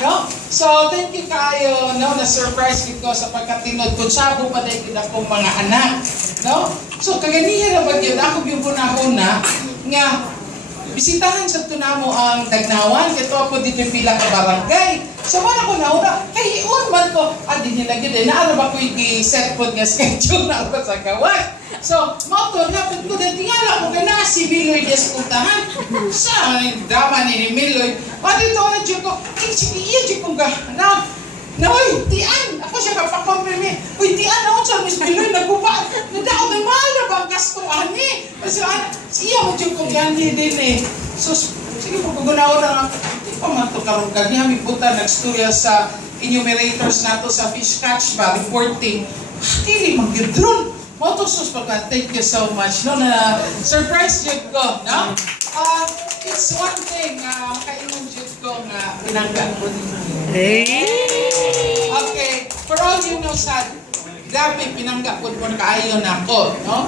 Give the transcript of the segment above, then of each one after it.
No? So, thank you kayo, no, na-surprise ko sa pagkatinod kung sabo pa dahil akong mga anak. No? So, kaganihan na ba yun? Ako yung una-una nga, bisitahan sa tunamo ang Tagnawan, ito ako dito pila ka barangay. So, wala ko nauna, kay iwan man ko, di nila gid naano ba ko i-set po nga schedule na ako sa gawan. So, motor, hapon ko, dahil tingala ko na si Miloy Despuntahan. Sa drama ni Miloy, dito na dyan ko, sige, iya dyan ko uy, tian, ako siya kapakomprime, uy, tian, ako sa Miss Miloy, nagbuba, nadao na mahal na ba ang gasto, ani? Kasi, siya mo dyan ko, gani din eh. So, sige po, kugunaw na nga, di pa man ito karong gani, may puta, nag-storya sa enumerators nato sa fish catch ba, reporting, hindi mag-drone. Motosos pagka, thank you so much. No, na surprise jud ko, no? It's one thing, makainom jud ko nga pinangga ko ninyo. Okay, for all you know, sad, grabe pinangga ko mo kaayo na ko, no?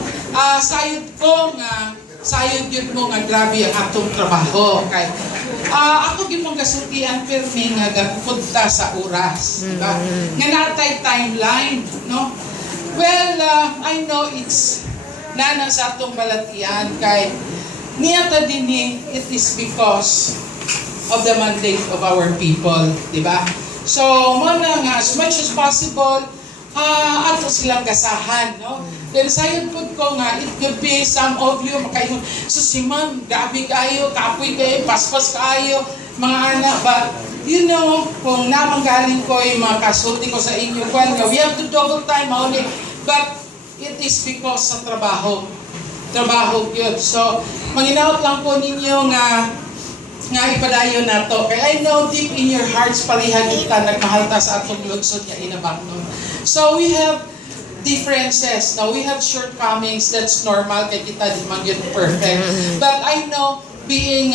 Sayod ko nga, sayod jud mo nga grabe ang atong trabaho. Kay ako gyud mong gasultian pirmi nga gapunta sa oras, di ba? Nga natay timeline, no? Well, I know it's nana sa atong balatian kay niyata din it is because of the mandate of our people, di ba? So, muna nga, as much as possible, ato silang gasahan, no? Then, sayod po ko nga, it could be some of you, makaingon, so si ma'am, gabi kayo, kapoy kayo, paspas kayo, mga anak, but, you know, kung namanggaling ko yung mga kasulti ko sa inyo, well, we have to double time only, but it is because sa trabaho. Trabaho yun. So, manginawat lang po ninyo nga ipadayon na to. Kaya I know deep in your hearts, parihan kita, nagmahalta sa atong lugsod niya inabaknon. So, we have differences. Now, we have shortcomings. That's normal. Kaya kita di man yun perfect. But I know, being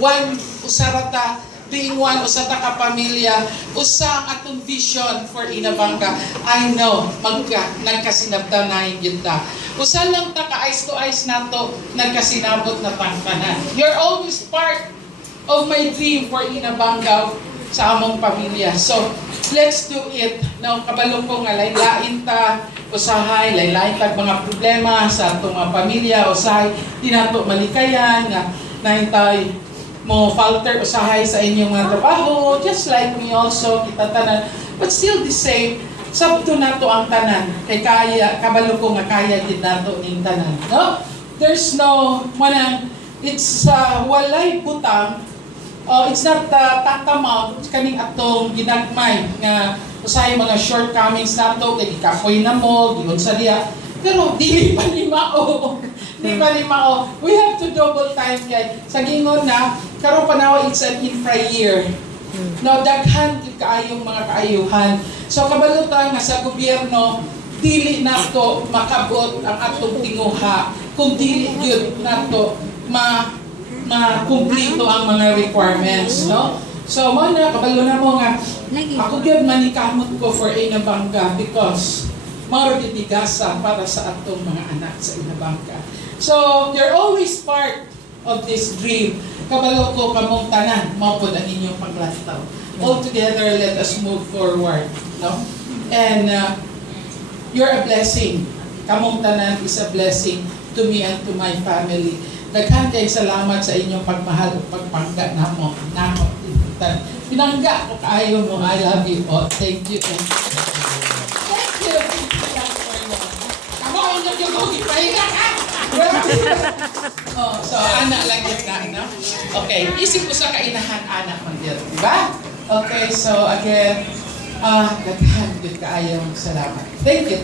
one usarata, being one, usa ta ka pamilya, usa ang atong vision for Inabanga, I know, nagkasinabtan na yun ta. Usa lang ta ka eyes to eyes nato, nagkasinabot na tangkanan. You're always part of my dream for Inabanga sa among pamilya. So, let's do it. Now, kabalo ko nga, laylain ta, usahay, laylain ta mga problema sa atong mga pamilya, usahay, di nato malikayan, nga, naintay, mo falter usahay sa inyong mga trabaho, just like me also, kita tanan. But still the same, sabto nato ang tanan. Kay kaya, kabalo ko nga kaya din nato ning tanan. No? There's no, manang, it's walay butang, it's not tantamount kaning atong ginagmay nga usahay mga shortcomings nato, kay kapoy na mo, giyon sa diya. Pero dili pa ni mao. Di ba ni mao? We have to double time kay sa gingon na karon panawa it's an infra year. No, daghan gid kaayong mga kaayuhan. So kabalo ta nga sa gobyerno dili nato makabot ang atong tinguha kung dili gyud nato ma-kumplito ang mga requirements, no? So mo na kabalo na mo nga ako gyud manikamot ko for Inabanga because maro gigasa para sa atong mga anak sa Inabanga. So, you're always part of this dream. Kabalo ko kamong tanan, mao pod ang inyong paglantaw. All together, let us move forward, no? And you're a blessing. Kamong tanan is a blessing to me and to my family. Daghan kay salamat sa inyong pagmahal ug pagpangga namo. Pinangga ko kaayo mo. I love you all. Thank you. Thank you. Ako ang nagjugogi pahinga ka. So, anak lang yun na, no? Okay, isip ko sa kainahan, anak man yun, di ba? Okay, so again, daghan yun kaayong salamat. Thank you.